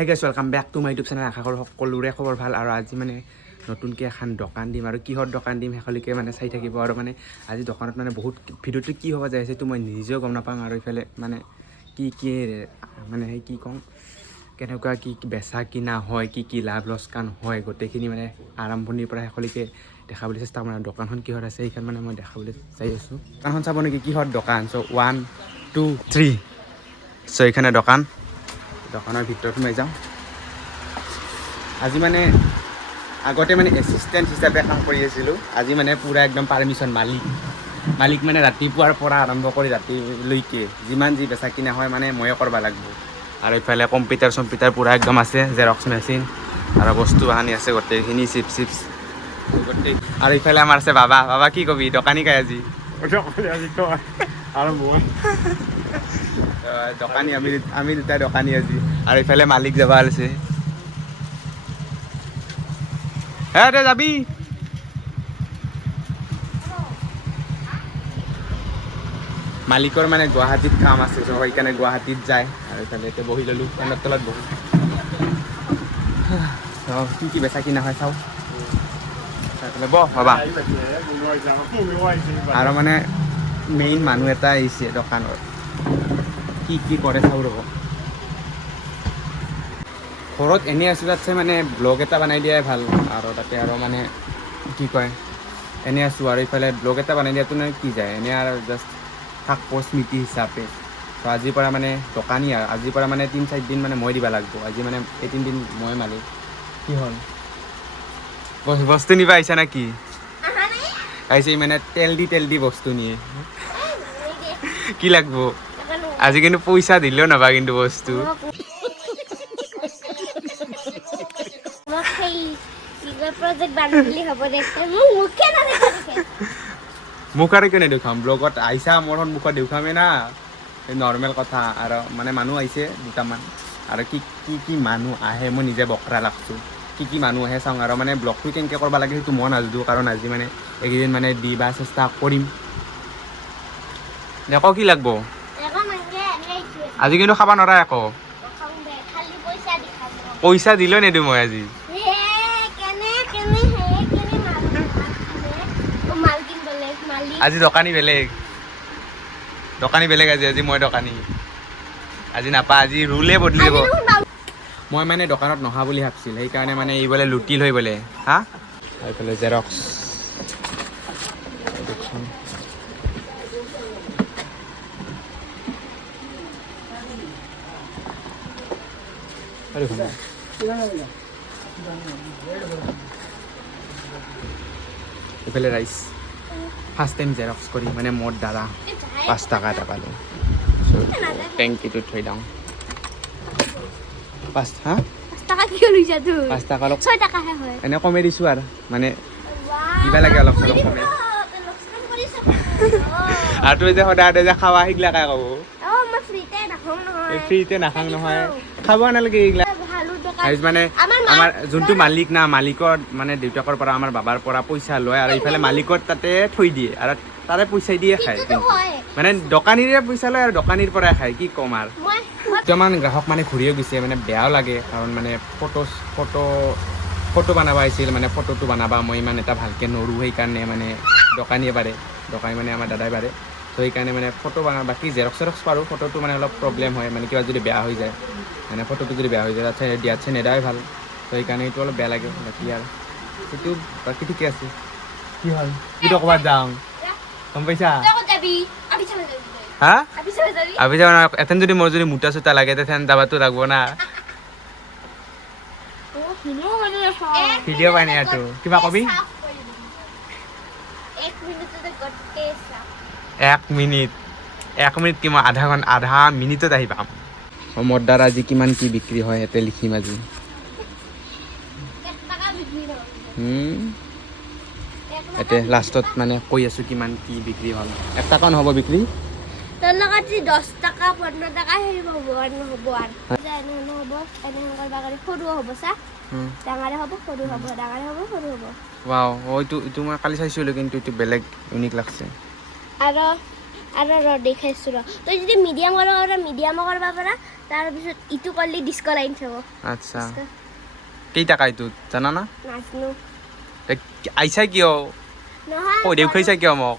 Hey guys, welcome back to my YouTube channel. আশা কৰোঁ সকলোৰে খবৰ ভাল আৰু আজি মানে নতুনকৈ এখন দোকান দিম আৰু কিহৰ দোকান দিম সেইখনলৈকে মানে চাই থাকিব আৰু মানে আজি দোকানত মানে বহুত ভিডিঅ'টো কি হ'ব যায় সেইটো মই নিজেও গম নাপাওঁ আৰু ইফালে মানে কি মানে কি কওঁ কেনেকুৱা কি বেচা কিনা হয় কি লাভ লোকচান হয় গোটেইখিনি মানে আৰম্ভণিৰ পৰা শেষলৈকে দেখাবলৈ চেষ্টা কৰিম আৰু দোকানখন কিহত আছে সেইখন মানে মই দেখাবলৈ চাই আছোঁ দোকানখন চাব নেকি কিহৰ দোকান চ' 1 2 3 চ' এইখানে দোকানৰ ভিতৰত সোমাই যাওঁ আজি মানে আগতে মানে এছিষ্টেণ্ট হিচাপে কাম কৰি আছিলোঁ আজি মানে পূৰা একদম পাৰমিশ্যন মালিক মানে ৰাতিপুৱাৰ পৰা আৰম্ভ কৰি ৰাতিলৈকে যিমান যি বেচা কিনা হয় মানে ময়ে কৰিব লাগিব আৰু ইফালে কম্পিউটাৰ পূৰা একদম আছে জেৰক্স মেচিন আৰু বস্তু বাহানি আছে গোটেইখিনি চিপছ গোটেই আৰু ইফালে আমাৰ আছে বাবা কি কবি দোকানী কাই আজি আৰু মই দোকানী আমি দুটা দোকানী আজি আৰু ইফালে মালিক যাব আছে হে দে যাবি মালিকৰ মানে গুৱাহাটীত কাম আছে চ' সেইকাৰণে গুৱাহাটীত যায় আৰু ইফালে এতিয়া বহি ল'লোঁ ফেনৰ তলত বহি কি বেচা কিনা হয় চাওঁ বাবা আৰু মানে মেইন মানুহ এটা আহিছে দোকানত কি কৰে চাওঁ ৰ'ব ঘৰত এনেই আছোঁ তাতছে মানে ব্লগ এটা বনাই দিয়াই ভাল আৰু তাতে আৰু মানে কি কয় এনেই আছোঁ আৰু ইফালে ব্লগ এটা বনাই দিয়াটো মানে কি যায় এনেই আৰু জাষ্ট থাকিব স্মৃতি হিচাপে ত' আজিৰ পৰা মানে দোকানী আৰু আজিৰ পৰা মানে 3-4 দিন মানে মই দিব লাগিব আজি মানে এই 3 দিন মই মালিক কি হ'ল বস্তু নিবা আহিছা না কি আহিছে মানে তেল দি বস্তু নিয়ে কি লাগব আজি কিন্তু পইচা দিলেও নাপা কিন্তু বস্তু মুখ আৰু কিয় নেদেখাম ব্লগত আহিছা মোৰ মুখত দেখুৱামেই না নৰ্মেল কথা আৰু মানে মানুহ আহিছে দুটামান আৰু কি মানুহ আহে মই নিজে বকৰা লাগছোঁ কি মানুহ আহে চাওঁ আৰু মানে ব্লগটো কেনেকৈ কৰিব লাগে সেইটো মই নাজানো কাৰণ আজি মানে এইকেইদিন মানে দিবা চেষ্টা কৰিম আকৌ কি লাগব আজি কিন্তু খাব নোৱাৰা আকৌ পইচা দিলেও নিদিওঁ মই আজি আজি দোকানী বেলেগ আজি মই দোকানী আজি নাপা আজি ৰুলে বদলি যাব মই মানে দোকানত নহা বুলি ভাবছিল সেইকাৰণে মানে এই বোলে লুটি লৈ বোলে হা এইফালে জেৰক্স এইফালে ৰাইচ ফাৰ্ষ্ট টাইম জেৰক্স কৰি মানে মোৰ দ্বাৰা 5 টকা এটা পালোঁ টেংকিটোত থৈ দিওঁ 5 টকা এনে কমাই দিছোঁ আৰু মানে কিবা লাগে অলপ চলপ কমে আৰু তুমি যে সদায় যে খাৱা সেইগিলা কাই ক'ব ফ্ৰীতে নাখাওঁ নহয় খাব নালাগে এইগিলা মানে আমাৰ যোনটো মালিক না মালিকৰ মানে দেউতাকৰ পৰা আমাৰ বাবাৰ পৰা পইচা লয় আৰু ইফালে মালিকৰ তাতে থৈ দিয়ে আৰু তাৰে পইচা দিয়ে খায় মানে দোকানীৰে পইচা লয় আৰু দোকানীৰ পৰাই খায় কি ক'ম আৰু কিছুমান গ্ৰাহক মানে ঘূৰিও গৈছে মানে বেয়াও লাগে কাৰণ মানে ফটো বনাব আহিছিল মানে ফটোটো বনাবা মই ইমান এটা ভালকৈ নৰোঁ সেইকাৰণে মানে দোকানী মানে আমাৰ দাদাই পাৰে ত' সেইকাৰণে মানে ফটো বনাওঁ বাকী জেৰক্স পাৰোঁ ফটোটো মানে অলপ প্ৰব্লেম হয় মানে কিবা যদি বেয়া হৈ যায় মানে ফটোটো যদি বেয়া হৈ যায় তাতে দিয়াতছে নেদাই ভাল ত' সেইকাৰণে এইটো অলপ বেয়া লাগে বাকী আৰু সেইটো বাকী ঠিকে আছে কি হ'ল কিটো ক'ৰবাত যাওঁ গম পাইছা হা আবি যাব না এথেন যদি মোৰ যদি মোটা চোটা লাগে তেথেন যাবাতো লাগব না ভিডিঅ' পাই নাই ইয়াতো কিবা কবি 1 মিনিট কি মই আধা মিনিটত আহি পাম মোৰ দ্বাৰা আজি কিমান কি বিক্ৰী হয় ইয়াতে লিখিম আজি এতিয়া লাষ্টত মানে কৈ আছোঁ কিমান কি বিক্ৰী হ'ল 1 টকা নহ'ব বিক্ৰী তোৰ লগত 10 টকা 15 টকা হেৰি হ'ব আৰু নহ'ব আৰু নহ'ব এনেকৈ বাগাৰী সৰু হ'ব চা ডাঙৰে হ'ব সৰু হ'ব ডাঙৰে হ'ব সৰু হ'ব ৱাও এইটো মই কালি চাইছিলোঁ কিন্তু এইটো বেলেগ ইউনিক লাগছে আৰু আৰু দেখাইছোঁ তই যদি মিডিয়াম কৰিব পাৰা তাৰপিছত ইটো কৰিলে ডিস্ক লাইন চাব আচ্ছা কেইটা কাইটো জানা না নাজনো আইছা কিয় নহয় কৈ দেখুৱাইছা কিয় মোক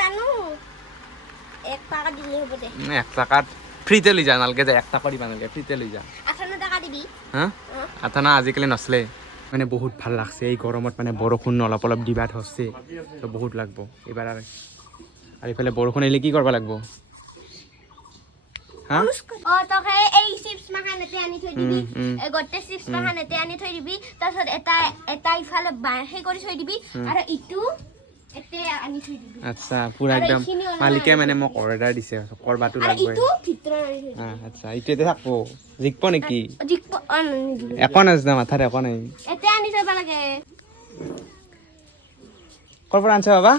জানো 1 টাকা দিলে হ'ব দে 1 টাকাত ফ্ৰীতে লৈ যা নালগে যে 1 টাকা দিবা নালগে ফ্ৰীতে লৈ যা 58 টাকা দিবি হা আঠানা আজিকালি নচলে মানে বহুত ভাল লাগছে এই গৰমত মানে বৰষুণ অলপ অলপ দিবা ধৰছে তো বহুত লাগব এবাৰ আৰু ইফালে বৰষুণ আহিলে কি কৰিব লাগব হা তোকে এই চিপছ মাখান এতে আনি থৈ দিবি গোটে চিপছ মাখান এতে আনি থৈ দিবি তাৰপিছত এটা ইফালে সেই কৰি থৈ দিবি আৰু ইটো এতে আনি থৈ দিবি আচ্ছা পুৰা একদম মালিকে মানে মোক অৰ্ডাৰ দিছে কৰবাটো আৰু লাগব ইটো ভিতৰত আনি থৈ দিবি আচ্ছা ইটো এতে থাকব জিকব নেকি জিকব একো নাজনা মাথাত একো নাই এতে আনি থব লাগে কৰপৰা আনছা বাবা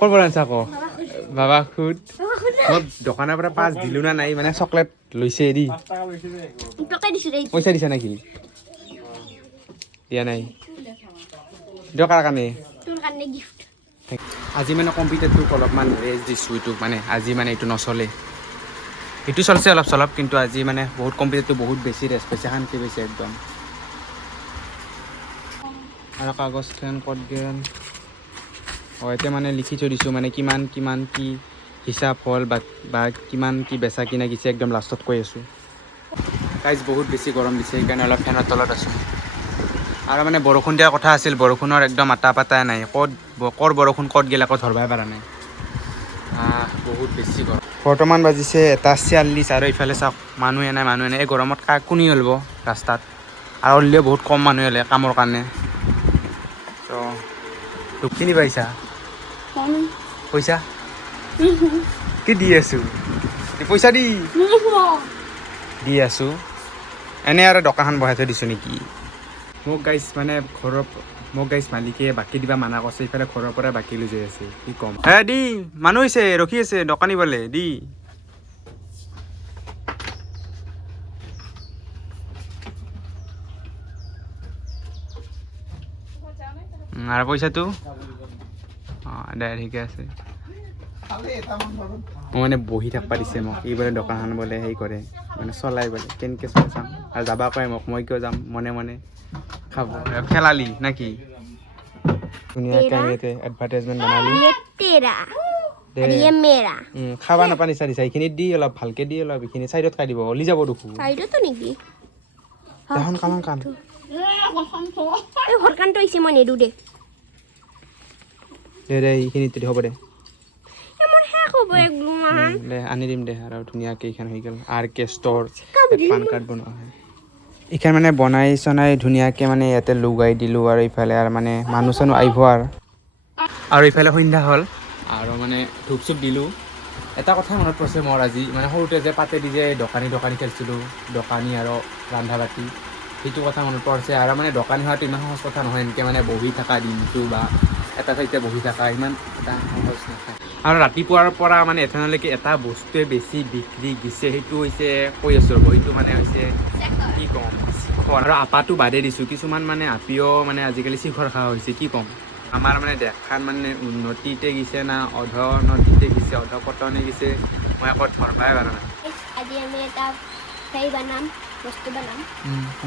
কৰপৰা আনছা আকৌ বাবা খুদ মই দোকানৰ পৰা 5 দিলো না নাই মানে চকলেট লৈছে দি তোকে দিছো দেই পইচা দিছা নেকি দিয়া নাই দোকানৰ কাৰণে তোৰ কাৰণে গিফট আজি মানে কম্পিউটাৰটোক অলপমান ৰেষ্ট দিছোঁ এইটো মানে আজি মানে এইটো নচলে এইটো চলছে অলপ চলপ কিন্তু আজি মানে বহুত কম্পিউটাৰটো বহুত বেছি ৰেষ্ট পাইছে শান্তি পাইছে একদম আৰু কাগজখন ক'ত গেল এতিয়া মানে লিখি থৈ দিছোঁ মানে কিমান কি হিচাপ হ'ল বা কিমান কি বেচা কিনা গিছে একদম লাষ্টত কৈ আছোঁ গাইজ বহুত বেছি গৰম দিছে সেইকাৰণে অলপ ফেনৰ তলত আছোঁ আৰু মানে বৰষুণ দিয়াৰ কথা আছিল বৰষুণৰ একদম আটা পাতাই নাই ক'ৰ বৰষুণ ক'ত গ'ল আকৌ ধৰবাই পৰা নাই বহুত বেছি গৰম বৰ্তমান বাজিছে 1:46 আৰু ইফালে চাওক মানুহে নাই এই গৰমত কোনি ওলাব ৰাস্তাত আৰু ওলিও বহুত কম মানুহ হ'লে কামৰ কাৰণে তো তোক চিনি পাইছা পইচা কি দি আছোঁ পইচা দি আছোঁ এনে আৰু দোকানখন বহাই থৈ দিছোঁ নেকি মোক গাইছ মানে মোক গাইছ মালিকে বাকী দিবা মানা কৰিছে ইফালে ঘৰৰ পৰা বাকী লৈ যাই আছে কি ক'ম দি মানুহ হৈছে ৰখি আছে দোকানী বোলে দি আৰু পইচাটো দে ঠিকে আছে মই মানে বহি থাকিব দিছে মোক ই বোলে দোকানখন বোলে হেৰি কৰে মানে চলাই বোলে কেনেকৈ চলাই চাম আৰু যাবা কয় মোক মই কিয় যাম মনে খাব খেলালি নাকি ধুনীয়াকৈ আমি ইয়াতে এডভাৰটাইজমেণ্ট বনালি খাবা নাপানি চাৰিছা এইখিনি দি অলপ ভালকৈ দি অলপ এইখিনি চাইডত খাই দিব ওলি যাব দেখোন নেকি এখন কামান কাম ভৰকানটো হৈছে মই নেদো দে দে এইখিনিত হ'ব দে হ'ব দে আনি দিম দে আৰু ধুনীয়াকৈ এইখন হৈ গ'ল RK ষ্ট'ৰ পান কাৰ্ড বনোৱা হয় এইখন মানে বনাই চনাই ধুনীয়াকৈ মানে ইয়াতে লগাই দিলোঁ আৰু ইফালে আৰু মানে মানুহ চানুহ আহিব আৰু ইফালে সন্ধ্যা হ'ল আৰু মানে ধূপ চুপ দিলোঁ এটা কথা মনত পৰিছে মোৰ আজি মানে সৰুতে যে পাতেদি যে দোকানী খেলিছিলোঁ দোকানী আৰু ৰন্ধা বাতি সেইটো কথা মনত পৰিছে আৰু মানে দোকানী হোৱাটো ইমান সহজ কথা নহয় এনেকৈ মানে বহি থকা দিনটো বা এটা ঠাইতে বহি থকা ইমান এটা সহজ নহয় আৰু ৰাতিপুৱাৰ পৰা মানে এথানলৈকে এটা বস্তুৱে বেছি বিক্ৰী গিছে সেইটো হৈছে কৈ আছোঁ ৰ'ব সেইটো মানে হৈছে কি ক'ম শিখৰ আৰু আপাটো বাদেই দিছোঁ কিছুমান মানে আপিও মানে আজিকালি শিখৰ খোৱা হৈছে কি ক'ম আমাৰ মানে দেখাত মানে উন্নতিতে গিছে না অধোন্নতিতে গিছে অধপতনে গিছে মই আকৌ ধৰবাই পাৰা নাই আজি আমি এটা বস্তু বনাম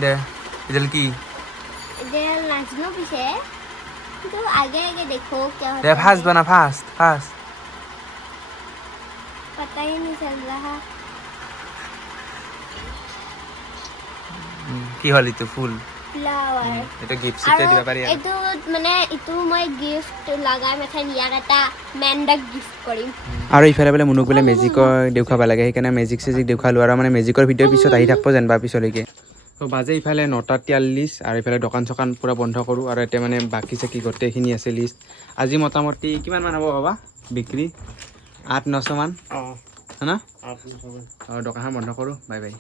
দে এডাল কি নাজনো পিছে কিন্তু আগে দেখো দে ফাৰ্ষ্ট বনা ফাৰ্ষ্ট पता ही नहीं चल रहा কি হ'ল এইটো ফুল ফ্লাৱাৰ এটা গিফট সিটে দিবা পাৰি এইটো মানে এইটো মই গিফট লগাই মেথাই নিয়াক এটা মেণ্ডাক গিফট কৰিম আৰু ইফালে বোলে মুনুক বোলে মেজিকৰ দেখুৱাব লাগে সেইকাৰণে মেজিক দেখুৱালোঁ আৰু মানে মেজিকৰ ভিডিঅ' পিছত আহি থাকিব যেনিবা পিছলৈকে তো বাজে ইফালে 9:43 আৰু ইফালে দোকান চকান পূৰা বন্ধ কৰোঁ আৰু এতিয়া মানে বাকী চাকি গোটেইখিনি আছে লিষ্ট আজি মোটামুটি কিমানমান হ'ব বাবা বিক্ৰী 800-900 মান হয় না 800 আৰু দোকানখন বন্ধ কৰোঁ বাই